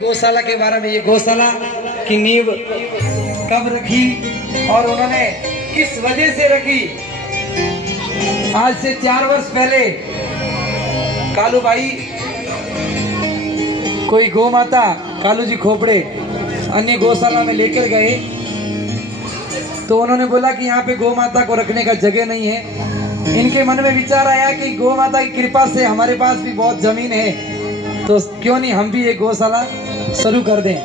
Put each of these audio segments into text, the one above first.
गौशाला के बारे में, ये गौशाला की नींव कब रखी और उन्होंने किस वजह से रखी। आज से 4 वर्ष पहले कालू भाई कोई गौ माता कालू जी खोपड़े अन्य गौशाला में लेकर गए तो उन्होंने बोला कि यहाँ पे गौ माता को रखने का जगह नहीं है। इनके मन में विचार आया कि गौ माता की कृपा से हमारे पास भी बहुत जमीन है तो क्यों नहीं हम भी एक गौशाला शुरू कर दें।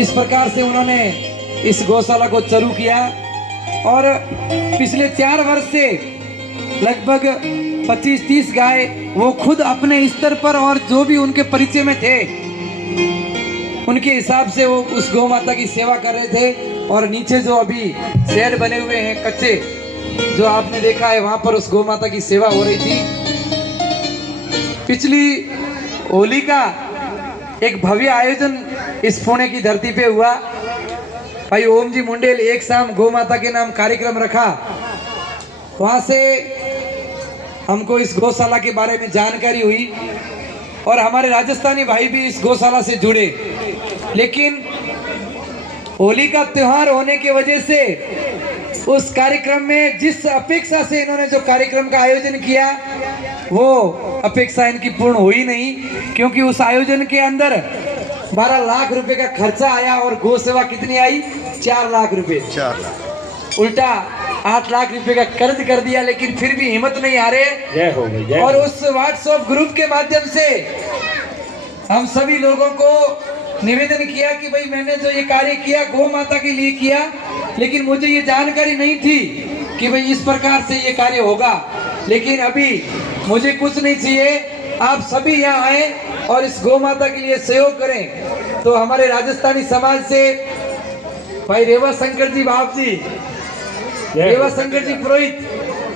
इस प्रकार से उन्होंने इस गौशाला को शुरू किया और पिछले 4 वर्ष से लगभग 25-30 गाय वो खुद अपने स्तर पर और जो भी उनके परिचय में थे उनके हिसाब से वो उस गौ माता की सेवा कर रहे थे। और नीचे जो अभी शेड बने हुए हैं कच्चे जो आपने देखा है वहां पर उस गौ माता की सेवा हो रही थी। पिछली होली का एक भव्य आयोजन इस पुणे की धरती पे हुआ। भाई ओम जी मुंडेल एक शाम गौ माता के नाम कार्यक्रम रखा, वहां से हमको इस गौशाला के बारे में जानकारी हुई और हमारे राजस्थानी भाई भी इस गौशाला से जुड़े। लेकिन होली का त्योहार होने की वजह से उस कार्यक्रम में जिस अपेक्षा से इन्होंने जो कार्यक्रम का आयोजन किया वो अपेक्षा इनकी पूर्ण हुई नहीं, क्योंकि उस आयोजन के अंदर 12 लाख रुपए का खर्चा आया और गौ सेवा कितनी आई 4 लाख रुपए, 4 लाख उल्टा 8 लाख रुपए का कर्ज कर दिया। लेकिन फिर भी हिम्मत नहीं हारे और उस व्हाट्सएप ग्रुप के माध्यम से हम सभी लोगों को निवेदन किया कि भाई मैंने जो ये कार्य किया गौ माता के लिए किया, लेकिन मुझे ये जानकारी नहीं थी कि भाई इस प्रकार से ये कार्य होगा। लेकिन अभी मुझे कुछ नहीं चाहिए, आप सभी यहाँ आए और इस गौ माता के लिए सहयोग करें। तो हमारे राजस्थानी समाज से भाई रेवा शंकर जी बाप जी, रेवा शंकर जी पुरोहित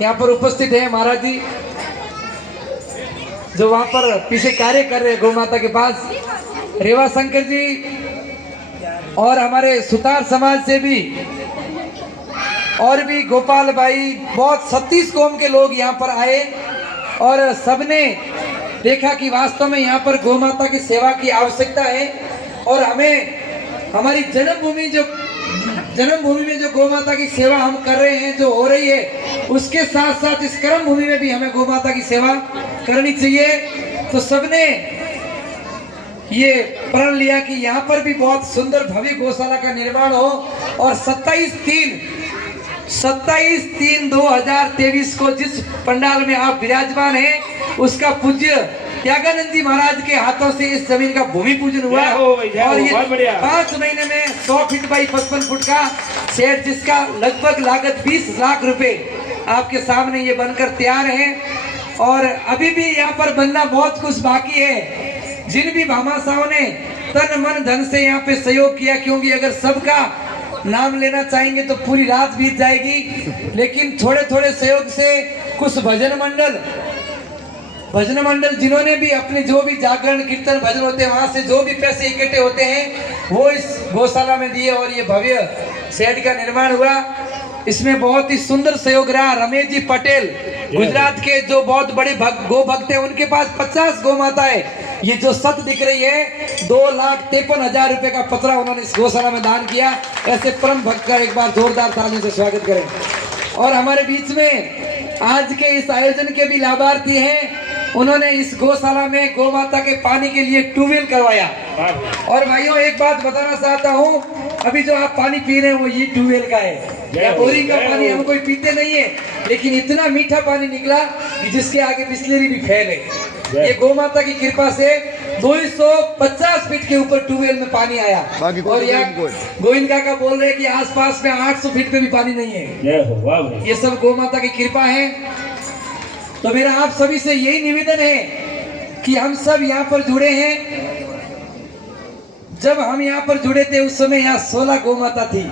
यहाँ पर उपस्थित है, महाराज जी जो वहाँ पर पीछे कार्य कर रहे हैं गौ माता के पास, रेवा शंकर जी और हमारे सुतार समाज से भी और भी गोपाल भाई, बहुत 36 कौम के लोग यहाँ पर आए और सबने देखा कि वास्तव में यहाँ पर गौ माता की सेवा की आवश्यकता है और हमें हमारी जन्मभूमि में जो गौ माता की सेवा हम कर रहे हैं जो हो रही है उसके साथ साथ इस कर्म भूमि में भी हमें गौ माता की सेवा करनी चाहिए। तो सबने ये प्रण लिया कि यहाँ पर भी बहुत सुंदर भव्य गौशाला का निर्माण हो और 27/3/2023 को जिस पंडाल में आप विराजमान हैं उसका पूज्य त्यागानंद जी महाराज के हाथों से इस जमीन का भूमि पूजन हुआ और ये 5 महीने में 100 फीट बाई 55 फुट का शेड जिसका लगभग लागत 20 लाख रुपए आपके सामने ये बनकर तैयार है और अभी भी यहाँ पर बनना बहुत कुछ बाकी है। जिन भी भामाशाहों ने तन मन धन से यहाँ पे सहयोग किया, क्योंकि अगर सबका नाम लेना चाहेंगे तो पूरी रात बीत जाएगी, लेकिन थोड़े थोड़े सहयोग से कुछ भजन मंडल जिन्होंने भी अपने जो भी जागरण कीर्तन भजन होते हैं वहां से जो भी पैसे इकट्ठे होते हैं वो इस गौशाला में दिए और ये भव्य शेड का निर्माण हुआ। इसमें बहुत ही सुंदर सहयोग रहा। रमेश जी पटेल गुजरात के जो बहुत बड़े गौ भक्त है उनके पास 50 गौ माता है। ये जो सत दिख रही है 2,53,000 रुपए का पतरा उन्होंने इस गौशाला में दान किया। ऐसे परम भक्त का एक बार जोरदार ताली से स्वागत करें। और हमारे बीच में आज के इस आयोजन के भी लाभार्थी हैं, उन्होंने इस गौशाला में गौ माता के पानी के लिए ट्यूबवेल करवाया। और भाइयों एक बात बताना चाहता हूँ, अभी जो आप पानी पी रहे हैं वो ये ट्यूबवेल का है या बोरिंग का पानी हम कोई पीते नहीं है, लेकिन इतना मीठा पानी निकला कि जिसके आगे बिस्लेरी भी फेल है। ये गौ माता की कृपा से 250 फीट के ऊपर ट्यूबवेल में पानी आया और यहाँ गोविंद काका बोल रहे हैं कि आसपास में 800 फीट पे भी पानी नहीं है। ये सब गौ माता की कृपा है। तो मेरा आप सभी से यही निवेदन है कि हम सब यहाँ पर जुड़े हैं। जब हम यहाँ पर जुड़े थे उस समय यहाँ 16 गौ माता थी।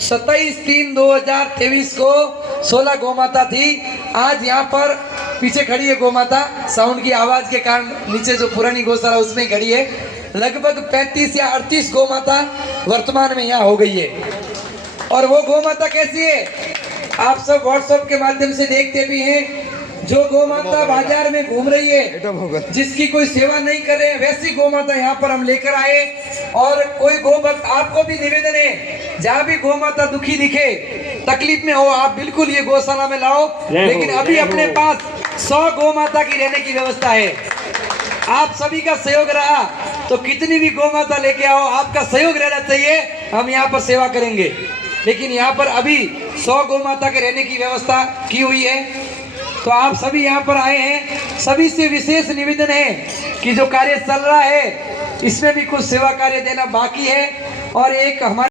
27/3/2023 को 16 गौ माता थी। आज यहाँ पर पीछे खड़ी है गौ माता, साउंड की आवाज के कारण नीचे जो पुरानी गौशाला उसमें खड़ी है। लगभग 35 या 38 गौ माता वर्तमान में यहाँ हो गई है। और वो गौ माता कैसी है आप सब व्हाट्सएप के माध्यम से देखते भी हैं। जो गौ माता बाजार में घूम रही है, जिसकी कोई सेवा नहीं कर रहे हैं, वैसी गौ माता यहाँ पर हम लेकर आए। और कोई गौ भक्त, आपको भी निवेदन है, जहाँ भी गौ माता दुखी दिखे, तकलीफ में हो, आप बिल्कुल ये गौशाला में लाओ। लेकिन अभी अपने पास 100 गौ माता की रहने की व्यवस्था है। आप सभी का सहयोग रहा तो कितनी भी गौ माता लेके आओ, आपका सहयोग रहना चाहिए, हम यहाँ पर सेवा करेंगे। लेकिन यहाँ पर अभी 100 गौ माता के रहने की व्यवस्था की हुई है, तो आप सभी यहाँ पर आए हैं। सभी से विशेष निवेदन है कि जो कार्य चल रहा है इसमें भी कुछ सेवा कार्य देना बाकी है। और एक हमारे